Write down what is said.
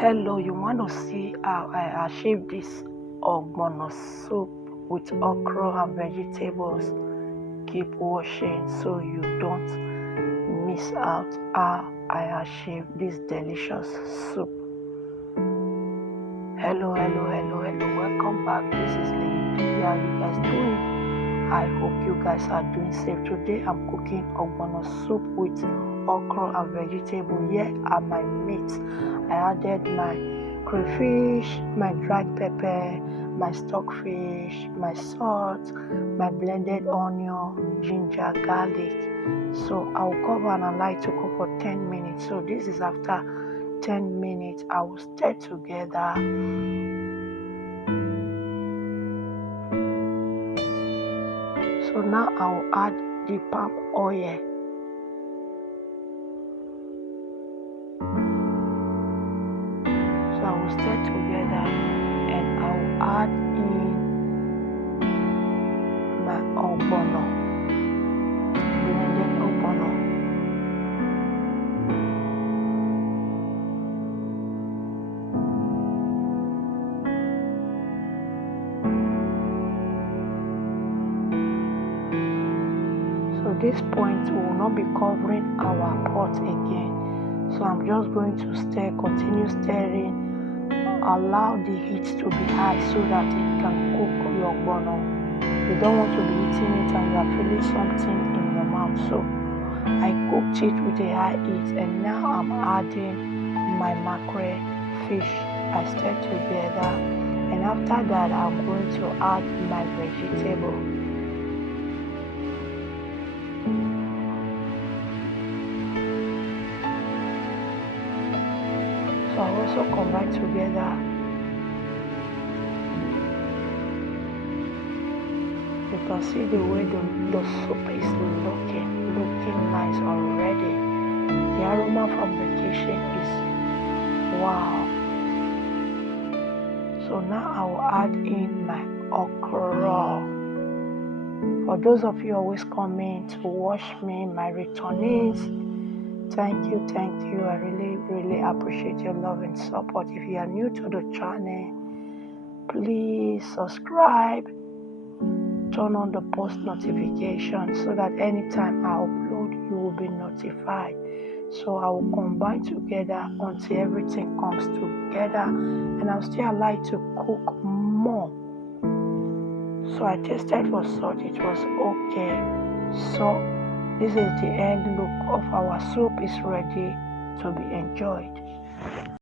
Hello, you want to see how I achieve this ogbono soup with okro and vegetables? Keep watching so you don't miss out how I achieve this delicious soup. Hello, welcome back. This is Lady. How you guys doing? I hope you guys are doing safe. Today I'm cooking ogbono soup with okra and vegetable. Here are my meats. I added my crayfish, my dried pepper, my stockfish, my salt, my blended onion, ginger, garlic. So I'll cover and allow it to cook for 10 minutes. So this is after 10 minutes. I will stir together. So now I'll add the palm oil. So I will stir together and I will add in my ogbono, blended ogbono. So this point we will not be covering our pot again. So I'm just going to stir, continue stirring. Allow the heat to be high so that it can cook your ogbono. You don't want to be eating it and you are feeling something in your mouth. So I cooked it with a high heat and now I'm adding my mackerel fish. I stir together and after that I'm going to add my vegetable. So I also combine together. You can see the way the soup is looking nice already. The aroma from the kitchen is wow. So now I will add in my okra. For those of you always coming to watch me, my returnees, thank you. I really appreciate your love and support. If you are new to the channel, please subscribe, turn on the post notification so that anytime I upload you will be notified. So I will combine together until everything comes together and I'll still allow it to cook more. So I tested for salt, it was okay. So this is the end look of our soup. Is ready to be enjoyed.